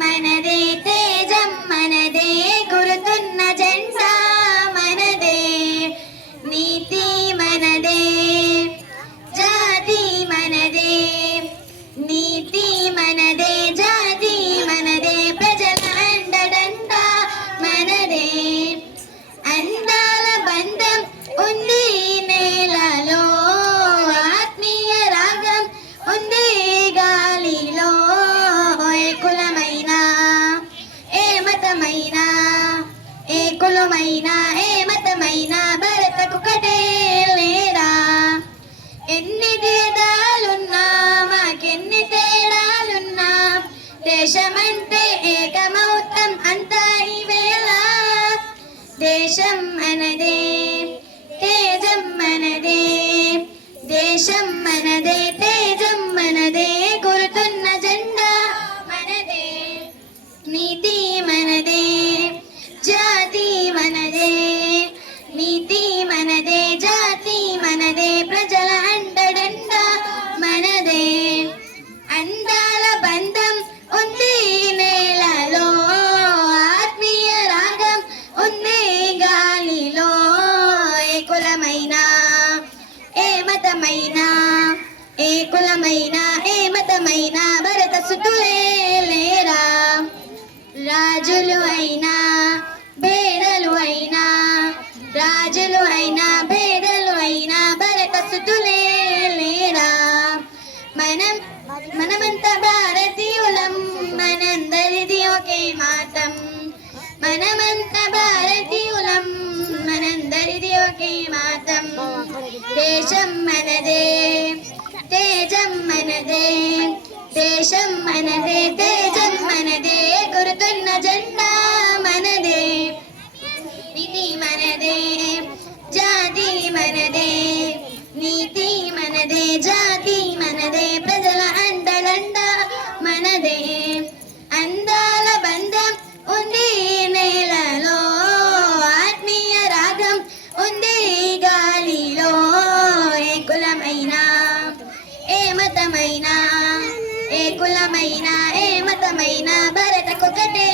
మనదే తేజం మనదే గురుతున్న జెండా మనదే నీతి మనదే జాతి మనదే నీతి మనదే జాతి మనదే ప్రజల అండదండ మనదే అందాల బంధం ఉంది నేలలో ఆత్మీయ రాగం ఉంది గాలిలో ఏ కులమైనా ఏ మతమైనా ఏ కులమైనా ఏ మతమైనా భరతకు కటే లేరా ఎన్ని భేదాలున్నా మాకెన్ని తేడాలున్నా దేశమంటే ఏకమౌతం అంతా ఈవేళ దేశం మనదే తేజం మనదే దేశం మనదే తేజం మనదే గురుతున్న జెండా మనదే నీతి మనదే జాతి మనదే నీతి మనదే జాతి మనదే ప్రజల అండదండ మనదే అందాల బంధం ఉంది నేలలో ఆత్మీయ రాగం ఉంది గాలిలో ఏ కులమైనా ఏ మతమైనా ఏ కులమైనా ఏ మతమైనా భరత సుతులే లేరా రాజులు అయినా బేడలు అయినా రాజులు అయినా బేడలు అయినా భరత సుతులే లేరా మనమంతా భారతీయులం మనందరిది ఒకే మాతం మనమంతా భారతీయులం మనందరిది ఒకే మాతం దేశం మనదే తేజం మనదే దేశం మనదే తేజం మనదే గురుతున్న జెండా మనదే నీతి మనదే జాతి మనదే నీతి మనదే జాతి మనదే ప్రజల అండదండ మనదే అందాల బంధం ఉంది నేలలో ఆత్మీయ రాగం ఉంది గాలిలో ఏ కులమైనా ఏ మతమైనా ఏ కులమైనా ఏ మతమైనా భరతకు ఒకటే